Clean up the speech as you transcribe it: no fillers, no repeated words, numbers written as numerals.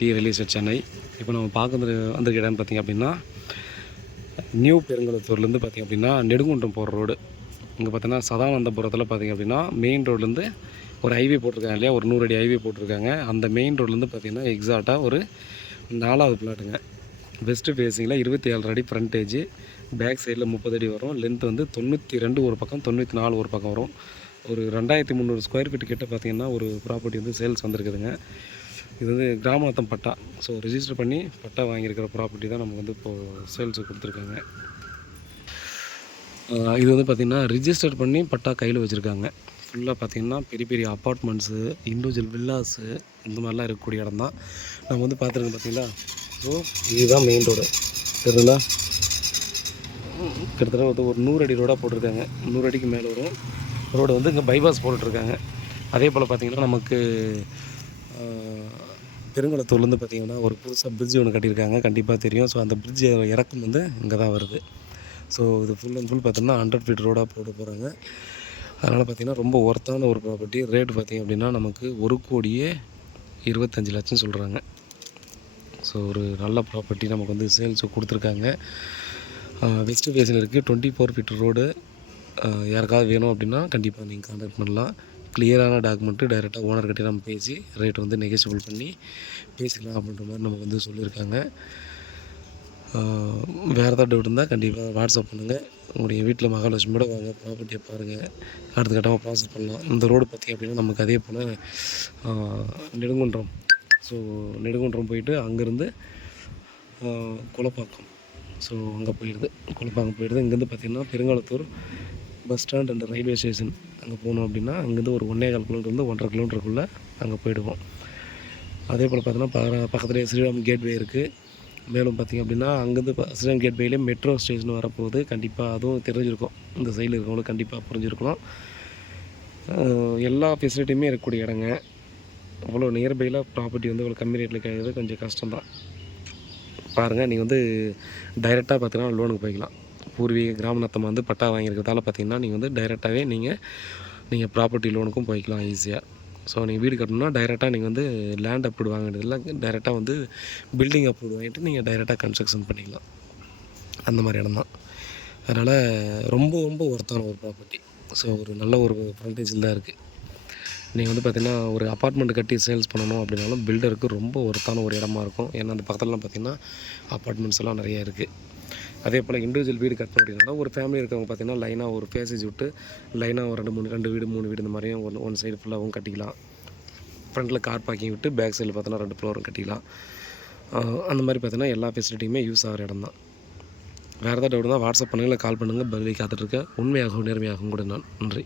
Real estate Chennai. இப்போ நம்ம பார்க்குறது வந்திருக்க இடம்னு பார்த்திங்க அப்படின்னா, நியூ பெருங்குளத்தூர்லேருந்து பார்த்திங்க அப்படின்னா நெடுங்குன்றம் போகிற ரோடு. இங்கே பார்த்தீங்கன்னா சதானந்தபுரத்தில் பார்த்திங்க அப்படின்னா மெயின் ரோட்லேருந்து ஒரு ஹைவே போட்டிருக்காங்க இல்லையா, ஒரு 100 அடி ஹைவே போட்டிருக்காங்க. அந்த மெயின் ரோட்லேருந்து பார்த்திங்கன்னா எக்ஸாக்டாக ஒரு 4வது பிளாட்டுங்க. வெஸ்ட்டு ஃபேஸிங்கில் 27 அடி ஃப்ரண்டேஜ், பேக் சைடில் 30 அடி வரும். லென்த் வந்து 92 ஒரு பக்கம், 94 ஒரு பக்கம் வரும். ஒரு 2300 ஸ்கொயர் ஃபீட் கிட்ட பார்த்திங்கன்னா ஒரு ப்ராப்பர்ட்டி வந்து சேல்ஸ் வந்திருக்குதுங்க. இது வந்து கிராமநத்தம் பட்டா. ஸோ ரிஜிஸ்டர் பண்ணி பட்டா வாங்கியிருக்கிற ப்ராப்பர்ட்டி தான் நமக்கு வந்து இப்போது சேல்ஸுக்கு கொடுத்துருக்காங்க. இது வந்து பார்த்திங்கன்னா ரிஜிஸ்டர் பண்ணி பட்டா கையில் வச்சுருக்காங்க. ஃபுல்லாக பார்த்திங்கன்னா பெரிய பெரிய அப்பார்ட்மெண்ட்ஸு, இண்டிவிஜுவல் வில்லாஸு இந்த மாதிரிலாம் இருக்கக்கூடிய இடம் தான் நம்ம வந்து பார்த்துருக்கோம். பார்த்திங்களா, ஸோ இதுதான் மெயின் ரோடு தெரியுங்களா. கிட்டத்தட்ட வந்து ஒரு 100 அடி ரோடாக போட்டிருக்காங்க. 100 அடிக்கு மேலே வரும் ரோடு வந்து இங்கே பைபாஸ் போட்டுட்ருக்காங்க. அதே போல் பார்த்திங்கன்னா நமக்கு பெருங்குளத்தூர்லேருந்து பார்த்திங்கன்னா ஒரு புதுசாக பிரிட்ஜ் ஒன்று கட்டியிருக்காங்க, கண்டிப்பாக தெரியும். ஸோ அந்த பிரிட்ஜ் இறக்கம் வந்து இங்கே தான் வருது. ஸோ இது ஃபுல் அண்ட் ஃபுல் பார்த்திங்கன்னா 100 ஃபீட் ரோடாக போட போகிறாங்க. அதனால் பார்த்திங்கன்னா ரொம்ப ஒர்த்தான ஒரு ப்ராப்பர்ட்டி. ரேட்டு பார்த்திங்க அப்படின்னா நமக்கு 1,25,00,000 சொல்கிறாங்க. ஸோ ஒரு நல்ல ப்ராப்பர்ட்டி நமக்கு வந்து சேல்ஸுக்கு கொடுத்துருக்காங்க. வெஸ்ட்டு ஃபேஸில் இருக்குது, 24 ஃபீட் ரோடு. யாருக்காவது வேணும் அப்படின்னா கண்டிப்பாக நீங்கள் கான்டாக்ட் பண்ணலாம். கிளியரான டாக்குமெண்ட்டு டைரெக்டாக ஓனர்கிட்டே நம்ம பேசி ரேட் வந்து நெகோஷியபிள் பண்ணி பேசிக்கலாம் அப்படின்ற மாதிரி நமக்கு வந்து சொல்லியிருக்காங்க. வேறு ஏதாவது டவுட் இருந்தால் கண்டிப்பாக வாட்ஸ்அப் பண்ணுங்கள். உங்களுடைய வீட்டில் மகாலட்சுமியோட வாங்க, ப்ராப்பர்ட்டியை பாருங்கள், அடுத்த கட்டமாக ப்ராசஸ் பண்ணலாம். இந்த ரோடு பார்த்திங்க அப்படின்னா நமக்கு அதே போல் நெடுங்குன்றம். ஸோ நெடுங்குன்றம் போயிட்டு அங்கேருந்து குளப்பாக்கம். ஸோ அங்கே போயிடுது, குளப்பாக்கம் போயிடுது. இங்கேருந்து பார்த்திங்கன்னா Perungalathur bus stand and railway station அங்கே போகணும் அப்படின்னா அங்கேருந்து ஒரு 1.25 கிலோமீட்டர்லேருந்து 1.5 கிலோமீட்டருக்குள்ளே அங்கே போயிடுவோம். அதே போல் பார்த்தீங்கன்னா பக்கத்துலேயே ஸ்ரீராம் கேட்வே இருக்குது. மேலும் பார்த்திங்க அப்படின்னா அங்கேருந்து ஸ்ரீராம் கேட்வேலே மெட்ரோ ஸ்டேஷன் வரப்போகுது. கண்டிப்பாக அதுவும் தெரிஞ்சிருக்கும், இந்த சைடில் இருக்கவங்களுக்கு கண்டிப்பாக புரிஞ்சிருக்கணும். எல்லா ஃபெசிலிட்டியுமே இருக்கக்கூடிய இடங்க. அவ்வளோ நியர்பையில் ப்ராப்பர்ட்டி வந்து அவ்வளோ கம்மி ரேட்டில் கிடையாது, கொஞ்சம் கஷ்டம்தான். பாருங்கள், நீங்கள் வந்து டைரெக்டாக பார்த்தீங்கன்னா லோனுக்கு போய்க்கலாம். பூர்வீக கிராமநத்தம் வந்து பட்டா வாங்கியிருக்கிறதால பார்த்திங்கன்னா நீங்கள் வந்து டைரெக்டாகவே நீங்கள் ப்ராப்பர்ட்டி லோனுக்கும் போய்க்கலாம் ஈஸியாக. ஸோ நீங்கள் வீடு கட்டணும்னா டைரெக்டாக நீங்கள் வந்து லேண்ட் அப்ரூவ் வாங்க வேண்டியதில்லை, டைரெக்டாக வந்து பில்டிங் அப்ரூவ் வாங்கிட்டு நீங்கள் டைரெக்டாக கன்ஸ்ட்ரக்ஷன் பண்ணிக்கலாம். அந்த மாதிரி இடம் தான். அதனால் ரொம்ப ரொம்ப ஒர்த்தான ஒரு ப்ராப்பர்ட்டி. ஸோ ஒரு நல்ல ஒரு ஃப்ரண்டேஜில் தான் இருக்குது. நீங்கள் வந்து பார்த்திங்கன்னா ஒரு அப்பார்ட்மெண்ட் கட்டி சேல்ஸ் பண்ணணும் அப்படின்னாலும் பில்டருக்கு ரொம்ப ஒர்த்தான ஒரு இடமா இருக்கும். ஏன்னா அந்த பக்கத்துலலாம் பார்த்திங்கன்னா அப்பார்ட்மெண்ட்ஸ் எல்லாம் நிறையா இருக்குது. அதே போல் இண்டிவிஜுவல் வீடு கட்டணும் அப்படின்னா ஒரு ஃபேமிலி இருக்கவங்க பார்த்திங்கன்னா லைனாக ஒரு பேசேஜ் விட்டு லைனாக ஒரு 2 வீடு 3 வீடு இந்த மாதிரியும் ஒன் சைடு ஃபுல்லாகவும் கட்டிக்கலாம். ஃப்ரண்ட்டில் கார் பார்க்கிங் விட்டு பேக் சைடில் பார்த்தோன்னா 2 ஃப்ளோரும் கட்டிக்கலாம். அந்த மாதிரி பார்த்தீங்கன்னா எல்லா ஃபெசிலிட்டியுமே யூஸ் ஆகிற இடம் தான். வேறு ஏதாவது டவுட் தான் வாட்ஸ்அப் பண்ணுங்கள், கால் பண்ணுங்கள், பதிலை காத்துட்ருக்கேன். உண்மையாகவும் நேர்மையாகவும் கூட நான். நன்றி.